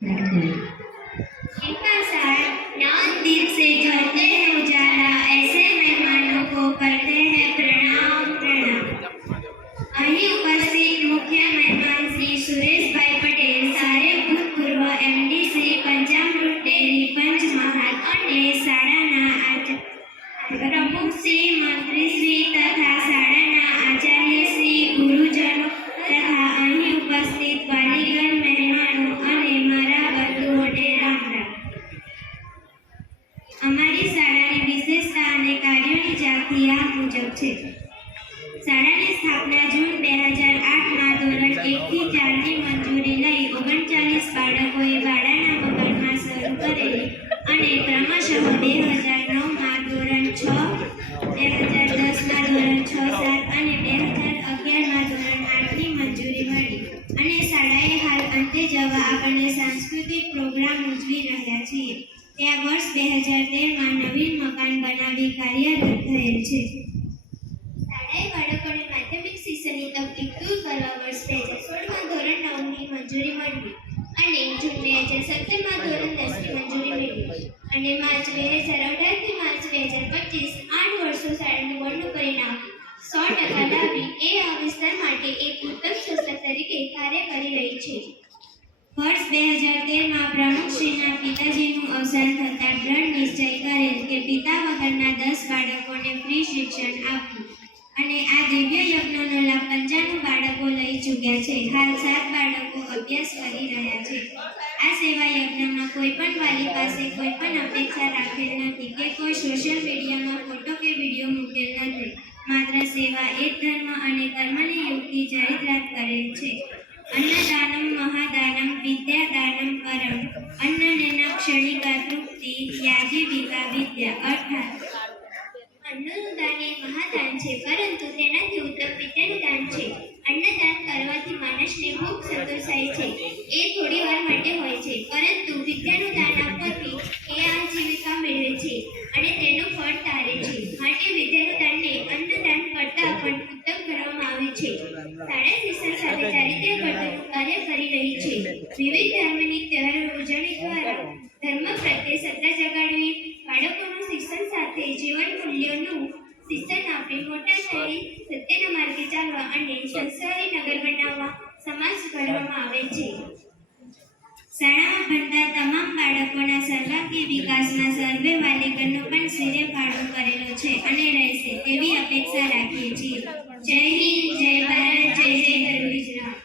इनका साथ 9 दिन से जलते हैं उजाला, ऐसे मेहमानों को करते हैं प्रणाम प्रणाम। અહીં ઉપસ્થિત મુખ્ય મહેમાન શ્રી સુરેશભાઈ પટેલ, સારે ભૂતપૂર્વ એમડી શ્રી પંચામૃત ડેરી પંચમહાલ અને શાળાના પ્રમુખ શ્રી મંત્રીશ્રી તથા શાળાના આચાર્ય શ્રી, ગુરુજનો તથા અહીં ઉપસ્થિત વાલીગણ, મહેમાનો અને મારા બંધુઓને રામ રામ। અમારી શાળાની વિશેષતા અને કાર્યોની ઝાંખી આ મુજબ છે। શાળાની સ્થાપના જૂન 2008માં ધોરણ 1 થી 4 ની મંજૂરી લઈ 39 બાળકોએ ભાડાના મકાનમાં શરૂ કરેલી અને ક્રમશઃ 2009માં ધોરણ 6, 2010માં ધોરણ 6, 7 અને 2011માં ધોરણ 8 ની મંજૂરી મળી અને શાળાએ હાલ અંતે જવા આપણને સાંસ્કૃતિક પ્રોગ્રામ ઉજવી રહ્યા છીએ। ત્યાં વર્ષ 2013માં નવીન મકાન બનાવી કાર્યરત થયેલ છે। શાળાએ બાળકોને માધ્યમિક શિક્ષણની તકલીફ દૂર કરવા વર્ષ 2016માં ધોરણ 9ની મંજૂરી મેળવી અને જૂન 2017માં ધોરણ 10ની મંજૂરી મેળવી અને માર્ચ 2018 થી માર્ચ 2025 8 વર્ષો શાળાનું બોર્ડનું પરિણામ 100% લાવી એ આ વિસ્તાર માટે એક ઉત્તમ શિક્ષક તરીકે કાર્ય કરી રહી છે। વર્ષ 2013માં પ્રમુખશ્રીના પિતાજીનું અવસાન થતાં દ્રઢ નિશ્ચય કરેલ કે પિતા વગરના 10 બાળકોને ફ્રી શિક્ષણ આપવું અને આ દિવ્ય યજ્ઞનો લાભ 95 બાળકો લઈ ચૂક્યા છે। હાલ 7 બાળકો અભ્યાસ કરી રહ્યા છે। આ સેવા યજ્ઞમાં કોઈ પણ વાલી પાસે કોઈ પણ અપેક્ષા રાખેલ નથી કે કોઈ સોશિયલ મીડિયામાં ફોટો કે વિડીયો મૂકેલ નથી। માત્ર સેવા એ ધર્મ અને કર્મની યુક્તિ ચરિતાર્થ કરેલ છે। अन्नदानं महादानं विद्यादानं परम अन्ननेन क्षणिका तृप्ति याजीविका विद्या। अर्थात अन्नનું દાન એ મહાદાન છે, પરંતુ તેનાથી ઉત્તમ વિદ્યાનું દાન છે। અન્નદાન કરવાથી માણસને ભૂખ સંતોષાય છે, એ થોડી વાર માટે હોય છે, પરંતુ વિદ્યાનું દાન આપવાથી એ આજીવિકા મેળવે છે અને તેનું ફળ તારે છે। માટે વિદ્યાનું દાનને અન્નદાન કરતાં પણ ઉત્તમ કરવામાં આવે છે। શાળા શિક્ષણ સાથે ચારિત્ર્ય ઘડતરનું કાર્ય કરી રહી છે। વિવિધ ધાર્મિક તહેવારોની ઉજવણી દ્વારા ધર્મ પ્રત્યે શ્રદ્ધા જગાડવી, બાળકોનું શિક્ષણ સાથે જીવન મૂલ્યોનું શિક્ષણ આપી મોટા થઈ સત્યના માર્ગે ચાલવા અને સંસ્કારી નગર બનાવવા સમાજ ઘડવામાં આવે છે। શાળામાં ભણતા તમામ બાળકોના સર્વાંગી વિકાસમાં સર્વે વાલીગણનો પણ સિરે ફાળો કરેલો છે અને રહેશે તેવી અપેક્ષા રાખીએ છીએ। જય હિન્દ, જય ભારત, જય જય ગરવી ગુજરાત।